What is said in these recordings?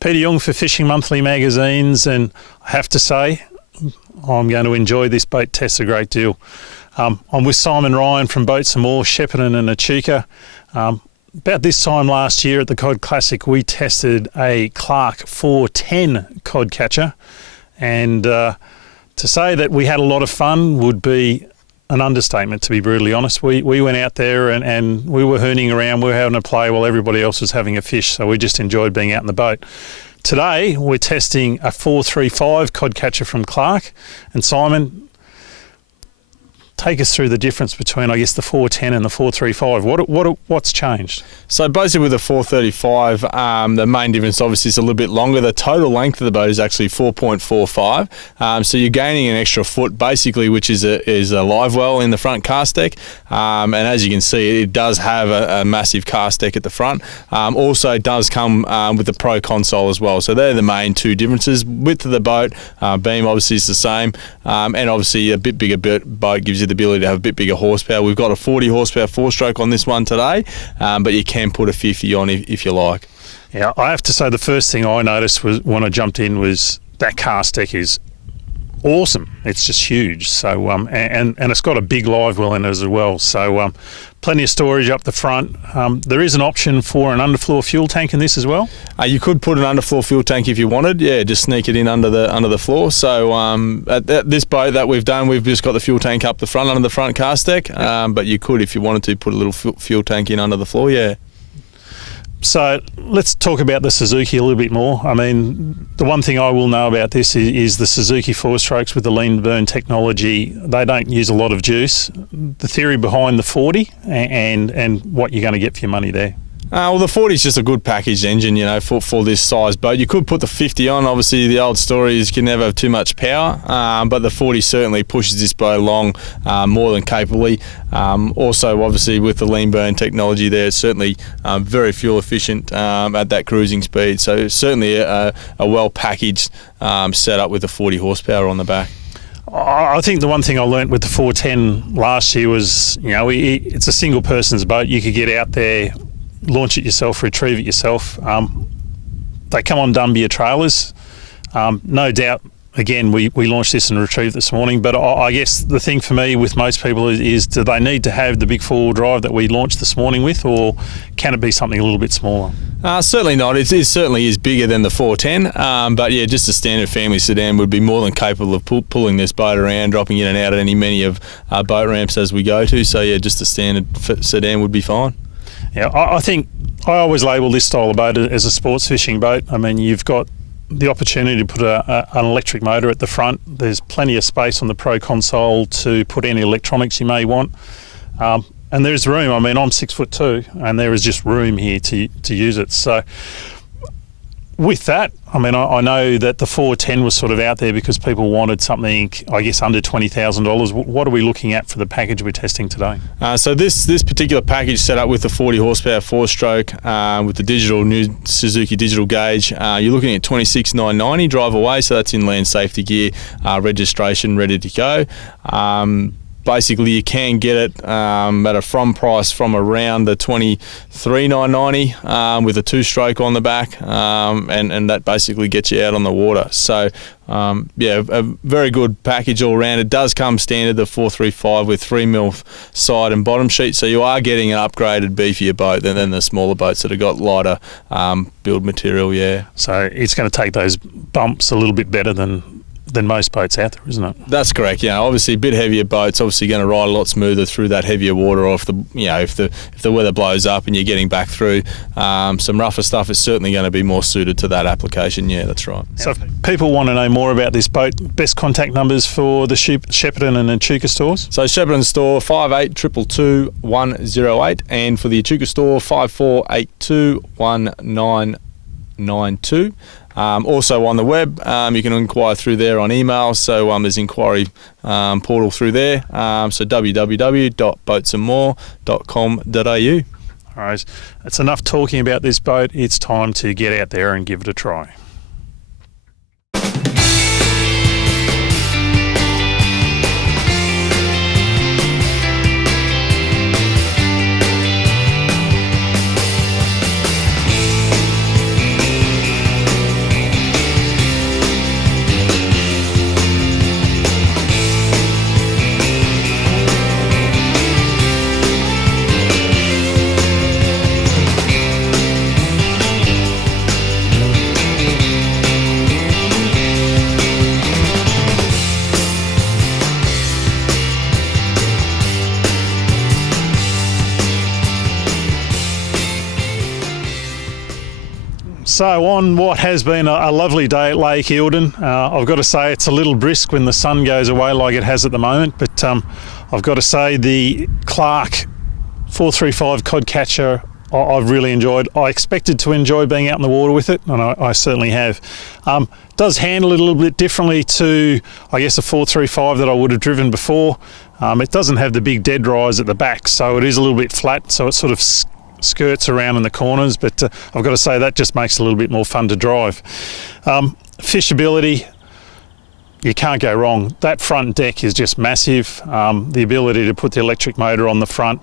Peter Jung for Fishing Monthly magazines, and I have to say, I'm going to enjoy this boat test a great deal. I'm with Simon Ryan from Boats and More, Shepparton and Echuca. About this time last year at the Cod Classic, we tested a Clark 410 cod catcher, and to say that we had a lot of fun would be an understatement, to be brutally honest. We went out there and we were hooning around, we were having a play while everybody else was having a fish, so we just enjoyed being out in the boat. Today, we're testing a 435 cod catcher from Clark, and Simon, take us through the difference between, I guess, the 410 and the 435. What's changed? So basically with the 435, the main difference obviously is a little bit longer. The total length of the boat is actually 4.45. So you're gaining an extra foot basically, which is a live well in the front cast deck. And as you can see, it does have a massive cast deck at the front. Also it does come with the Pro console as well. So they're the main two differences. Width of the boat, beam obviously is the same. And obviously a bit bigger boat gives you the ability to have a bit bigger horsepower. We've got a 40 horsepower 4-stroke on this one today, but you can put a 50 on if you like. Yeah, I have to say the first thing I noticed was when I jumped in was that cast deck is awesome. It's just huge. So and it's got a big live well in it as well. So plenty of storage up the front. There is an option for an underfloor fuel tank in this as well. You could put an underfloor fuel tank if you wanted. Yeah, just sneak it in under the floor. So at this boat that we've done, we've just got the fuel tank up the front under the front cast deck. But you could, if you wanted to, put a little fuel tank in under the floor. Yeah. So let's talk about the Suzuki a little bit more. I mean, the one thing I will know about this is the Suzuki 4-strokes with the lean burn technology. They don't use a lot of juice. The theory behind the 40 and what you're going to get for your money there. Well, the 40 is just a good packaged engine, you know, for this size boat. You could put the 50 on. Obviously, the old story is you can never have too much power, but the 40 certainly pushes this boat along more than capably. Also, obviously, with the lean burn technology there, it's certainly very fuel efficient at that cruising speed. So certainly a well-packaged setup with the 40 horsepower on the back. I think the one thing I learnt with the 410 last year was, you know, it's a single person's boat. You could get out there, launch it yourself, retrieve it yourself. They come on Dumbia trailers. No doubt, again, we launched this and retrieved this morning, but I guess the thing for me with most people is do they need to have the big 4-wheel drive that we launched this morning with, or can it be something a little bit smaller? Certainly not. It certainly is bigger than the 410, but yeah, just a standard family sedan would be more than capable of pulling this boat around, dropping in and out at many of our boat ramps as we go to. So yeah, just a standard sedan would be fine. Yeah, I think I always label this style of boat as a sports fishing boat. I mean, you've got the opportunity to put an electric motor at the front. There's plenty of space on the Pro console to put any electronics you may want. And there's room. I mean, I'm 6'2", and there is just room here to use it. So with that, I mean, I know that the 410 was sort of out there because people wanted something, I guess, under $20,000. What are we looking at for the package we're testing today? So this particular package set up with the 40 horsepower 4-stroke with the new Suzuki digital gauge, you're looking at $26,990 drive away. So that's inland safety gear, registration ready to go. Basically, you can get it at a price from around the $23,990 with a 2-stroke on the back, and that basically gets you out on the water. So, yeah, a very good package all around. It does come standard, the 435 with 3mm side and bottom sheet, so you are getting an upgraded, beefier boat than the smaller boats that have got lighter build material, yeah. So it's going to take those bumps a little bit better than most boats out there, isn't it? That's correct. Yeah, obviously a bit heavier boats, obviously going to ride a lot smoother through that heavier water, or if the weather blows up and you're getting back through some rougher stuff, it's certainly going to be more suited to that application. Yeah, that's right. So if people want to know more about this boat, best contact numbers for the Shepparton and Echuca stores? So Shepparton store 5822 108, and for the Echuca store 5482 1992. Also on the web, you can inquire through there on email, so there's inquiry portal through there, so www.boatsandmore.com.au. All right, it's enough talking about this boat. It's time to get out there and give it a try. So on what has been a lovely day at Lake Eildon, I've got to say it's a little brisk when the sun goes away like it has at the moment, but I've got to say the Clark 435 cod catcher I've really enjoyed. I expected to enjoy being out in the water with it, and I certainly have. Does handle it a little bit differently to, I guess, a 435 that I would have driven before. It doesn't have the big dead rise at the back, so it is a little bit flat, so it sort of skirts around in the corners, but I've got to say that just makes it a little bit more fun to drive. Fishability, you can't go wrong. That front deck is just massive. The ability to put the electric motor on the front,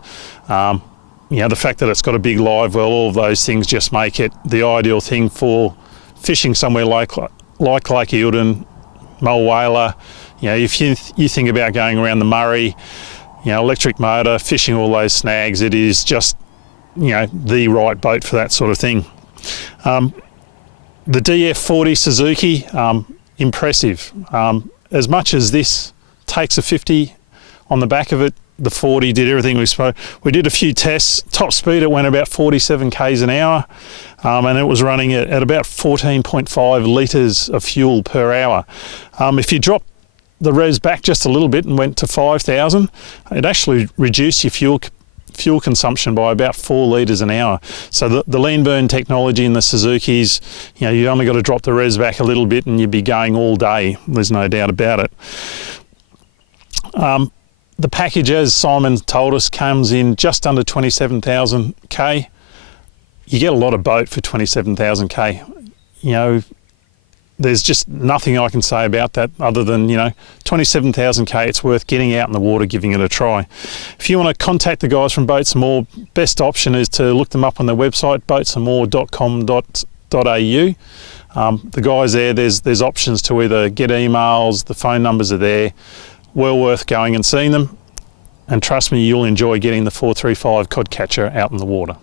the fact that it's got a big live well, all of those things just make it the ideal thing for fishing somewhere like Lake Eildon, Mulwala. If you think about going around the Murray, electric motor, fishing all those snags, it is just, the right boat for that sort of thing. The DF40 Suzuki, impressive. As much as this takes a 50 on the back of it, the 40 did everything we spoke. We did a few tests. Top speed, it went about 47 k's an hour, and it was running at about 14.5 litres of fuel per hour. If you drop the res back just a little bit and went to 5,000, it actually reduced your fuel consumption by about 4 litres an hour. So the lean burn technology in the Suzukis, you only got to drop the res back a little bit and you'd be going all day. There's no doubt about it. The package, as Simon told us, comes in just under 27,000 K. You get a lot of boat for 27,000 K. There's just nothing I can say about that other than, 27,000 K, it's worth getting out in the water, giving it a try. If you want to contact the guys from Boats and More, best option is to look them up on their website, boatsandmore.com.au. The guys there's options to either get emails, the phone numbers are there. Well worth going and seeing them, and trust me, you'll enjoy getting the 435 cod catcher out in the water.